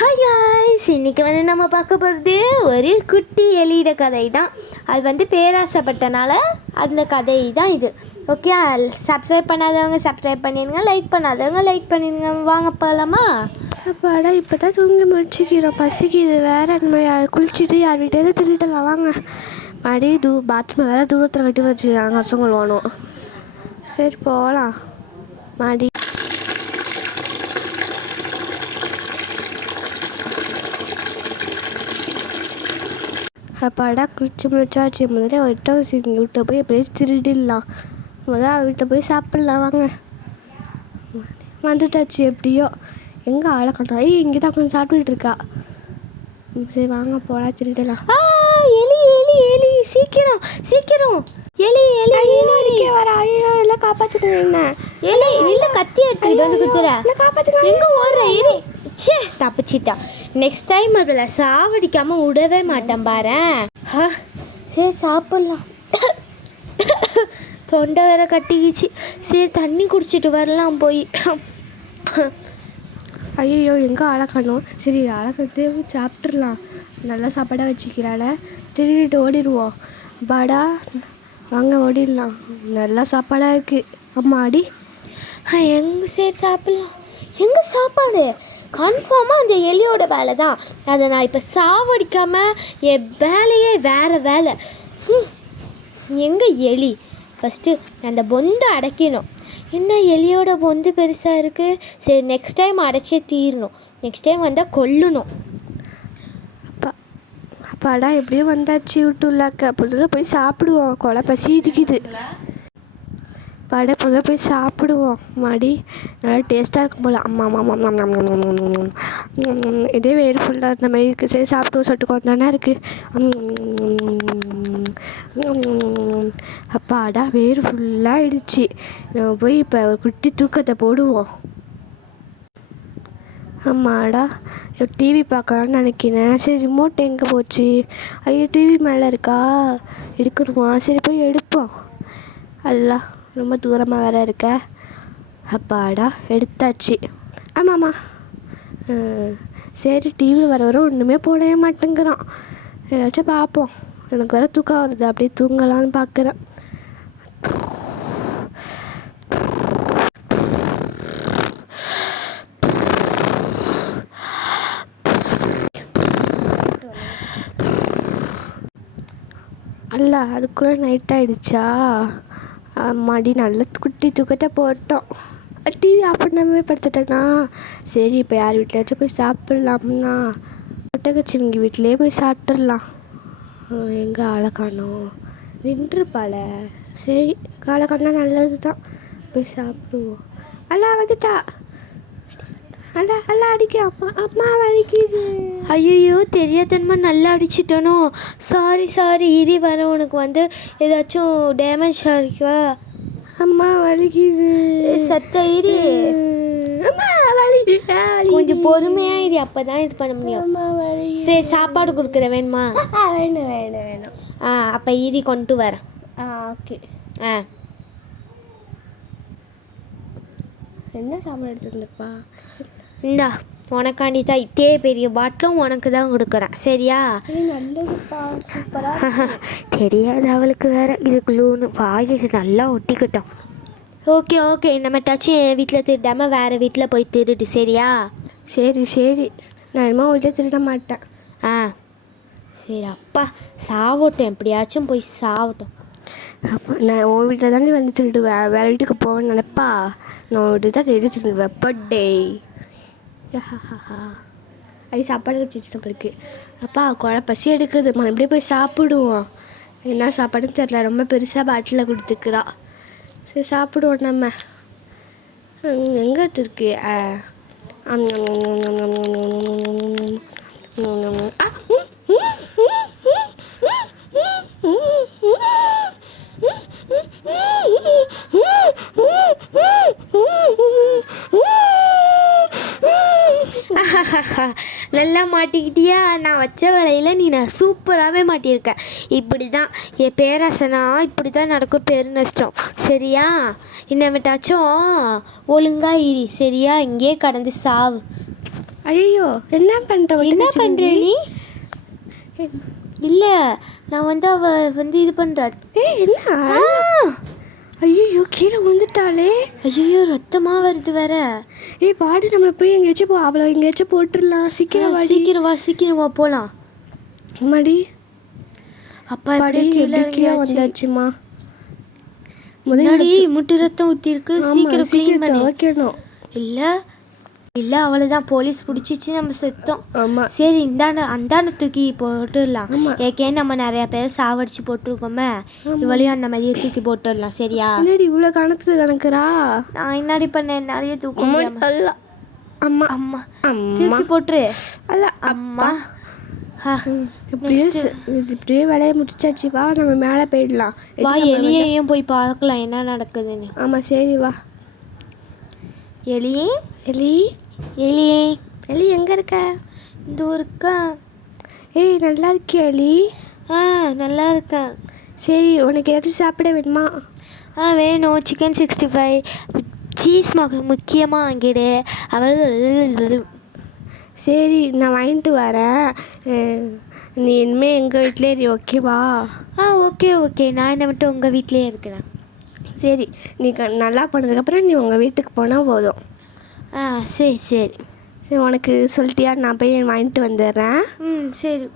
Hi guys, இன்றைக்கி நம்ம பார்க்க போகிறது ஒரு குட்டி எலியிட கதை தான். அது பேராசைப்பட்டனால அந்த கதை தான் இது. ஓகே, சப்ஸ்கிரைப் பண்ணாதவங்க சப்ஸ்கிரைப் பண்ணிடுங்க, லைக் பண்ணாதவங்க லைக் பண்ணிடுங்க. வாங்க போகலாமா? அப்பாடா, இப்போ தான் தூங்கி முடிச்சுக்கிறோம். பசிக்குது வேறு. நம்ம குளிச்சுட்டு யார் வீட்டேருந்து திருட்டலாம். வாங்க மடி பாத்ரூம் வேறு தூரத்தில் கட்டி வச்சுருக்காங்க. பசங்க வேணும். சரி போகலாம். மடி அப்பாடா, குளிச்சு முடிச்சாச்சு. முதல்ல ஒட்டவசி வீட்டை போய் எப்படியாச்சும் திருடிடலாம். முதல்ல வீட்டை போய் சாப்பிட்லாம். வாங்க, வந்துட்டாச்சு. எப்படியோ எங்கே ஆளக்கணும். இங்கே தான் கொஞ்சம் சாப்பிட்டுட்டு இருக்கா. சரி வாங்க போகலாம், திருடலாம். எலி எலி எலி, சீக்கிரம் சீக்கிரம். எலி எலி அடிக்க வர. ஐயோ, எல்லாம் காப்பாற்றுக்கணும். என்ன எலி இல்லை, கத்தி எடுத்துக்கிட்டு வந்து குத்துற. காப்பாற்றுக்கணும். எங்கே ஓடுற? எலி சே, தப்பிச்சிட்டா. நெக்ஸ்ட் டைம் அதில் சாவடிக்காமல் விடவே மாட்டேன் பாரு. சரி சாப்பிட்லாம். தொண்டை வேற கட்டிக்கிச்சு. சரி தண்ணி குடிச்சிட்டு வரலாம் போய். ஐயோ, எங்கே அழகணும். சரி அழகத்தை சாப்பிட்றலாம். நல்லா சாப்பாடாக வச்சுக்கிறாள். திருடிட்டு ஓடிடுவோம். பாடா வாங்க ஓடிடலாம். நல்லா சாப்பாடாக இருக்குது. அம்மாடி எங்கே? சரி சாப்பிட்லாம். எங்கே சாப்பாடு? கன்ஃபார்மாக அந்த எலியோட வேலை தான். அதை நான் இப்போ சாவடிக்காமல் என் வேலையே வேறு வேலை. எங்கே எலி? ஃபஸ்ட்டு அந்த பொந்து அடைக்கணும். என்ன எலியோட பொந்து பெருசாக இருக்குது. சரி நெக்ஸ்ட் டைம் அடைச்சே தீரணும். நெக்ஸ்ட் டைம் வந்தால் கொல்லணும். அப்பாடா, எப்படியும் வந்தாச்சு. விட்டுலாக்க பொழுது போய் சாப்பிடுவோம். கொலை பசி இருக்குது. படை பொழுது போய் சாப்பிடுவோம். மாடி நல்லா டேஸ்ட்டாக இருக்கும் போல். அம்மா அம்மா அம்மா இதே வேறு ஃபுல்லாக இருந்த மாதிரி இருக்குது. சரி சாப்பிட்டு சொட்டுக்கு வந்தானே இருக்குது. அப்பாடா, வேறு ஃபுல்லாக ஆயிடுச்சு. நம்ம போய் இப்போ ஒரு குட்டி தூக்கத்தை போடுவோம். ஆமாடா, டிவி பார்க்கலான்னு நினைக்கிறேன். சரி ரிமோட் எங்கே போச்சு? ஐயோ, டிவி மேலே இருக்கா? எடுக்கணுமா? சரி போய் எடுப்போம். அல்லா, ரொம்ப தூரமாக வேறு இருக்க. அப்பாடா, எடுத்தாச்சு. ஆமாம்மா. சரி, டிவி வர ஒன்றுமே போடவே மாட்டேங்கிறான். ஏதாச்சும் பார்ப்போம். எனக்கு வேறு தூக்கம் வருது. அப்படியே தூங்கலான்னு பார்க்குறேன். அல்ல, அதுக்குள்ளே நைட் ஆகிடுச்சா? மடி நல்ல குட்டி தூக்கத்தை போட்டோம். டிவி ஆஃப் பண்ணாமே படுத்துட்டேன்னா. சரி இப்போ யார் வீட்டிலாச்சும் போய் சாப்பிட்லாம்னா ஒட்டகச்சிவங்க வீட்டிலே போய் சாப்பிட்றலாம். எங்கே அழகானோ நின்றுப்பால. சரி காலக்கானா நல்லது தான். போய் சாப்பிடுவோம். அல்ல வந்துட்டா. அல்ல அல்ல அடிக்க. அம்மா அம்மா வலிக்குது. ஐயோ, தெரியாதனமா நல்லா அடிச்சிட்டனோ. Sorry sorry. இரி வர. உனக்கு ஏதாச்சும் டேமேஜ் ஆகிருக்கா? அம்மா வலிக்குது. சத்த இரி. அம்மா வலி. கொஞ்சம் பொறுமையாக இரி, அப்போ தான் இது பண்ண முடியும். சரி சாப்பாடு கொடுக்குற வேணுமா? வேணும் வேணும் வேணும். அப்போ இரி கொண்டு வரேன். ஓகே. என்ன சாப்பாடு எடுத்து வந்துருப்பா? இந்தா, உனக்காண்டி தான். இதே பெரிய பாட்டிலும் உனக்கு தான் கொடுக்குறேன். சரியா? நல்லதுப்பா, சூப்பராக. தெரியாது அவளுக்கு வேற. இது குளூன்னு வாயை நல்லா ஒட்டிக்கிட்டோம். ஓகே ஓகே, நம்ம டச்சு என் வீட்டில் திருடாமல் வேறு வீட்டில் போய் திருடு. சரியா? சரி சரி, நான் என்னமோ வீட்டில் திருட மாட்டேன். சரி அப்பா சாவட்டும், எப்படியாச்சும் போய் சாவட்டும். அப்போ நான் உன் வீட்டில் தானே வந்து திருடுவேன். வேறு வீட்டுக்கு போவேன்னு நினைப்பா. நான் உன் வீட்டு தான் திருடுவேன். பர்த்டே அது சாப்பாடு வச்சு நம்மளுக்கு. அப்பா குழ பசி எடுக்குது. மறுபடியும் போய் சாப்பிடுவோம். என்ன சாப்பாடுன்னு தெரில. ரொம்ப பெருசாக பாட்டிலில் கொடுத்துக்கிறா. சரி சாப்பிடுவோம். நம்ம எங்கே இருக்கு? நல்லா மாட்டிக்கிட்டியா? நான் வச்ச வேலையில் நீ நான் சூப்பராகவே மாட்டியிருக்க. இப்படி தான் என் பேராசனா, இப்படி தான் நடக்கும் பெரு நஷ்டம். சரியா? இன்னமேட்டாச்சும் ஒழுங்காக இரி. சரியா? இங்கேயே கடந்து சாவு. ஐயோ என்ன பண்ணுற? என்ன பண்ணுற நீ? இல்லை, நான் வந்து அவள் வந்து இது பண்ணுறா. என்ன? ஐயோ கீழே விழுந்துட்டாளே. ஐயோ ரத்தமாக வருது வேற. வாடி நம்மளை போய் எங்கேயாச்சும் அவளை எங்கேயாச்சும் போட்டுடலாம். சீக்கிரம் வா, சீக்கிரம் வா போகலாம். அம்மாடி அப்பா கீழே வந்தாச்சுமா. முன்னாடி முட்டு ரத்தம் ஊற்றி இருக்கு. சீக்கிரம் க்ளீன் பண்ணி வைக்கணும். இல்லை அவ்வளோதான், போலீஸ் பிடிச்சிச்சு, நம்ம செத்தோம். ஆமாம். சரி அந்தாண்ட தூக்கி போட்டுடலாம். ஏற்கே நம்ம நிறையா பேர் சாவடிச்சு போட்டிருக்கோமே, இவளையும் அந்த மாதிரியே தூக்கி போட்டுடலாம். சரியா? முன்னாடி இவ்வளோ கணக்குறா. நான் என்னாடி பண்ணேன்? நிறைய தூக்கம். அம்மா அம்மா தூக்கி போட்டுரு. அல்ல அம்மா. இப்படியே வேலையை முடிச்சாச்சு. வா நம்ம மேலே போயிடலாம். வா, எலியையும் போய் பார்க்கலாம் என்ன நடக்குதுன்னு. ஆமாம் சரி வா. எலி எலி எலி எலி எங்கே இருக்க? இந்த இருக்கா. நல்லா இருக்கியா எலி? நல்லா இருக்கேன். சரி உனக்கு ஏதாச்சும் சாப்பிட வேணுமா? வேணும். சிக்கன் 65 சீஸ் முக்கியமாக வாங்கிடு. சரி நான் வாங்கிட்டு வரேன். நீ இனிமேல் எங்கள் வீட்டிலே இரு, ஓகேவா? ஓகே நான் என்ன மட்டும் உங்கள் வீட்டிலே இருக்கிறேன். சரி நீ நல்லா பண்ணதுக்கப்புறம் நீ உங்கள் வீட்டுக்கு போனால் போதும். சரி உனக்கு சொல்லிட்டியா? நான் போய் வாங்கிட்டு வந்துடுறேன். சரி.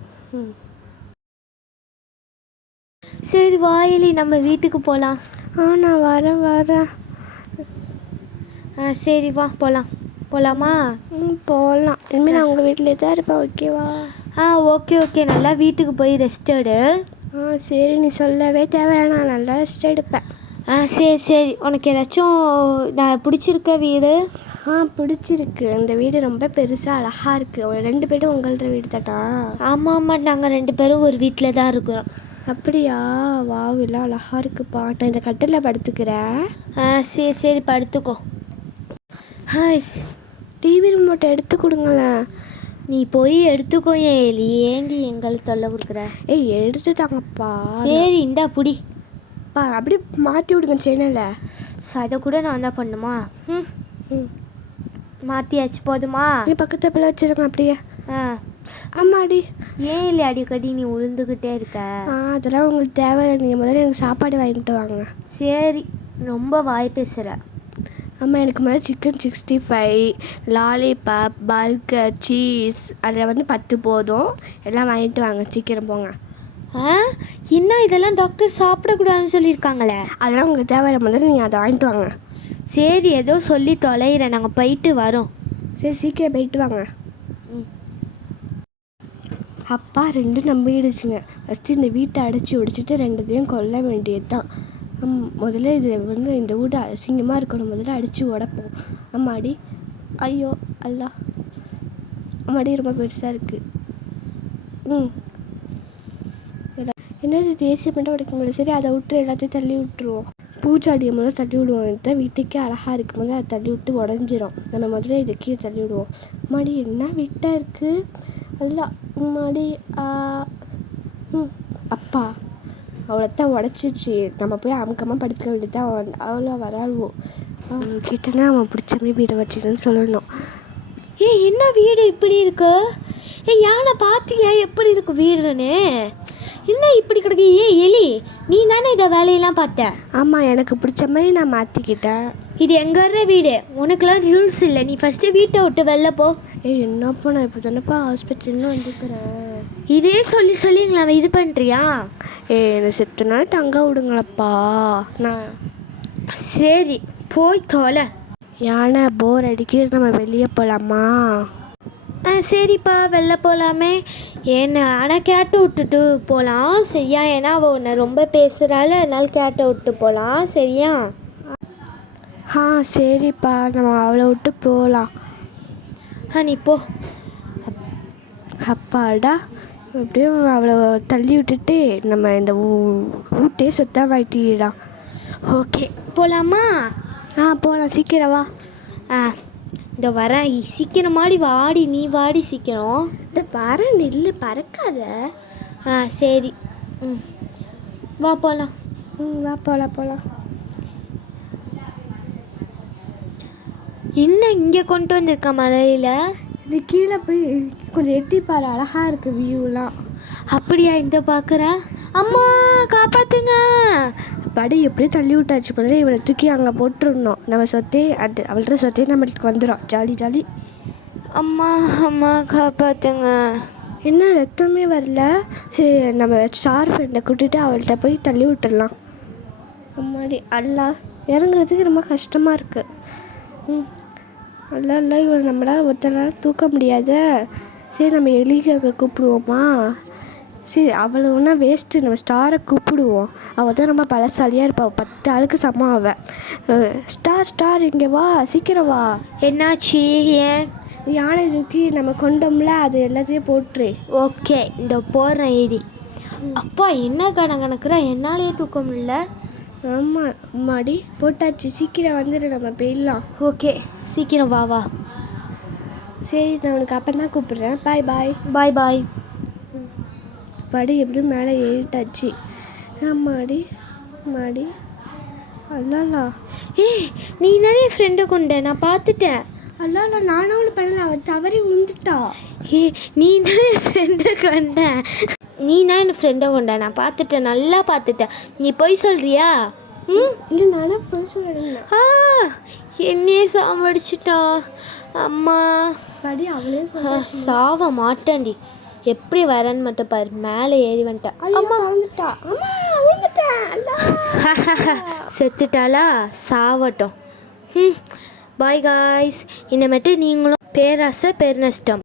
சரி வாயிலி, நம்ம வீட்டுக்கு போகலாம். நான் வரேன். சரி வா போகலாமா? போகலாம். இனிமேல் நான் உங்கள் வீட்டிலே தான் இருப்பேன், ஓகேவா? ஓகே நல்லா வீட்டுக்கு போய் ரெஸ்ட் எடு. சரி நீ சொல்லவே தேவையான நல்லா ரெஸ்ட் எடுப்பேன். சரி உனக்கு ஏதாச்சும் நான் பிடிச்சிருக்க வீடு? பிடிச்சிருக்கு. அந்த வீடு ரொம்ப பெருசாக அழகாக இருக்குது. 2 பேரும் உங்களோட வீடு தாட்டா? ஆமாம், நாங்கள் 2 பேரும் ஒரு வீட்டில் தான் இருக்கிறோம். அப்படியா? வாவ் எல்லாம் அழகாக இருக்குப்பா. நான் இந்த கட்டிலில் படுத்துக்கிறேன். சரி படுத்துக்கோ. டிவி ரிமோட்டை எடுத்து கொடுங்களேன். நீ போய் எடுத்துக்கோ. ஏண்டி எங்களுக்கு தொல்லை கொடுக்குற? எடுத்து தாங்கப்பா. சரி இந்தா புடி. அப்படி மாற்றி விடுங்க சேனலை. அதை கூட நான் தான் பண்ணுமா? மாற்றியாச்சு போதுமா? நீ பக்கத்து பிள்ளை வச்சுருங்க அப்படியே. ஆமாடி. ஏன் இல்லை அடிக்கடி நீ உளுந்துக்கிட்டே இருக்க? அதெல்லாம் உங்களுக்கு தேவை. நீங்கள் முதல்ல எனக்கு சாப்பாடு வாங்கிட்டு வாங்க. சரி ரொம்ப வாய் பேசுகிற. ஆமாம் எனக்கு முதல்ல சிக்கன் 65 லாலிபாப் பர்கர் சீஸ் அதில் வந்து 10 போதும். எல்லாம் வாங்கிட்டு வாங்க, சீக்கிரம் போங்க. இன்னும் இதெல்லாம் டாக்டர் சாப்பிடக்கூடாதுன்னு சொல்லியிருக்காங்களே. அதெல்லாம் உங்களுக்கு தேவை. முதல்ல நீங்கள் அதை வாங்கிட்டு வாங்க. சரி ஏதோ சொல்லி தொலைகிறேன், நாங்கள் போயிட்டு வரோம். சரி சீக்கிரம் போயிட்டு வாங்க. அப்பா 2 நம்பிடுச்சுங்க. ஃபஸ்ட்டு இந்த வீட்டை அடைச்சி ஒடிச்சிட்டு 2த்தையும் கொல்ல வேண்டியது தான். முதல்ல இது வந்து இந்த வீடு அசிங்கமாக இருக்கணும். முதல்ல அடித்து உடப்போம். அம்மாடி ஐயோ அல்லா. அம்மாடி ரொம்ப பெருசாக இருக்குது. என்னது தேசிய மட்டும் உடைக்க முடியல. சரி அதை விட்டு எல்லாத்தையும் தள்ளி விட்டுருவோம். பூச்சாடியை முதல்ல தள்ளி விடுவோம். இதுதான் வீட்டுக்கே அழகாக இருக்கும் போது அதை தள்ளி விட்டு உடஞ்சிரும். நம்ம முதல்ல இதை கீழே தள்ளி விடுவோம். மாடி என்ன வீட்டாக இருக்குது அதெல்லாம். மாடி அப்பா அவ்வளோத்தான் உடச்சிச்சு. நம்ம போய் அமுக்கமாக படுக்க வேண்டியதான். அவ்வளோ வராளுவோம் கிட்டனா அவன் பிடிச்ச மாதிரி வீடை வச்சுன்னு சொல்லணும். என்ன வீடு இப்படி இருக்கு? யானை பார்த்தியா எப்படி இருக்கு வீடுன்னு? என்ன இப்படி கிடக்கு? எலி நீ தானே இதை வேலையெல்லாம் பார்த்த? ஆமாம் எனக்கு பிடிச்ச மாதிரி நான் மாற்றிக்கிட்டேன். இது எங்கற வீடு, உனக்குலாம் ரூல்ஸ் இல்லை. நீ ஃபஸ்ட்டு வீட்டை விட்டு வெளில போ. என்னப்பா நான் இப்போ தானேப்பா ஹாஸ்பிட்டல்னு வந்துக்கிறேன். இதே சொல்லிங்களா இது பண்ணுறியா? என்னை செத்து நாள் தங்க விடுங்களப்பா. நான் சரி போய் தோலை. யானை போர் அடிக்கிறது, நம்ம வெளியே போகலாமா? சரிப்பா வெளில போகலாமே. ஆனால் கேட்டை விட்டுட்டு போகலாம் சரியா? ஏன்னா அவள் உன்னை ரொம்ப பேசுகிறாள், அதனால கேட்டை விட்டு போகலாம் சரியா? சரிப்பா நம்ம அவளை விட்டு போகலாம். நீ போ. அப்பாடா அப்படியே அவளை தள்ளி விட்டுட்டு நம்ம இந்த வீட்டே சுத்தம் வாட்டிடா. ஓகே போகலாமா? போகலாம். சீக்கிரம் வா. இந்த வரேன். சீக்கிரமாடி வாடி, நீ வாடி சீக்கிரம். இந்த வர நெல் பறக்காத. சரி வா போகலாம். வா போகலாம். என்ன இங்கே கொண்டு வந்திருக்க மலையில்? இது கீழே போய் கொஞ்சம் எட்டி பாரு, அழகாக இருக்குது வியூலாம். அப்படியா? இந்த பார்க்குறேன். அம்மா காப்பாத்துங்க. படி எப்படியும் தள்ளி விட்டாச்சு போல. இவளை தூக்கி அங்கே போட்டுருந்தோம். நம்ம சொத்தே அது அவள்கிட்ட சொத்தே நம்மளுக்கு வந்துடும். Jolly jolly. அம்மா அம்மா காப்பாத்துங்க. என்ன ரத்தமே வரல. சரி, நம்ம ஸ்டார் ஃப்ரெண்டை கூட்டிகிட்டு அவள்கிட்ட போய் தள்ளி விட்டுடலாம். அம்மாடி அல்லா, இறங்குறதுக்கு ரொம்ப கஷ்டமாக இருக்குது. அல்லா இல்லை, இவளை நம்மளால் ஒருத்தனால தூக்க முடியாத. சரி, நம்ம எலிக்காக கூப்பிடுவோமா? சரி, அவளை ஒன்றா வேஸ்ட்டு, நம்ம ஸ்டாரை கூப்பிடுவோம். அவள் தான் ரொம்ப பலசாலியாக இருப்பாள். 10 ஆளுக்கு சமம் அவள். ஸ்டார் இங்கே வா, சீக்கிரம் வா. என்னாச்சு? ஏன்? யானை தூக்கி நம்ம கொண்டோம்ல, அது எல்லாத்தையும் போட்டுரு. ஓகே, இந்த போகிறேன் ஏறி. அப்பா என்ன கணக்குறா, என்னாலேயே தூக்க முடியல. ஆமாம் அம்மாடி, போட்டாச்சு. சீக்கிரம் வந்துடு, நம்ம போயிடலாம். ஓகே, சீக்கிரம் வா வா. சரி, நான் உனக்கு அப்போ தான் கூப்பிட்றேன். பாய் பாய். பாய் பாய். படி எப்படியும் மேலே ஏறிட்டாச்சு. அம்மாடி மாடி அல்லாலா. நீ நிறைய ஃப்ரெண்டு கொண்ட, நான் பார்த்துட்டேன். அல்லாலா, நானும் ஒன்று பண்ணல, அவள் தவறி விழுந்துட்டா. நீ தான் என் ஃப்ரெண்டை கொண்ட. நீ தான் என் ஃப்ரெண்டை கொண்ட, நான் பார்த்துட்டேன், நல்லா பார்த்துட்டேன். நீ போய் சொல்கிறியா? இல்லை, நானும் போய் சொல்கிறேன். என்னையே சாவடிச்சிட்டா அம்மா. படி அவளே சாவ மாட்டேன்டி. எப்படி வரேன்னு மட்டும் பாரு. மேலே ஏறி வந்துட்டேன். அம்மா வந்துட்டா. அம்மா செத்துட்டாளா? சாவட்டும். Bye guys. இனிமேட்டு நீங்களும் பேராசை பெருநஷ்டம்.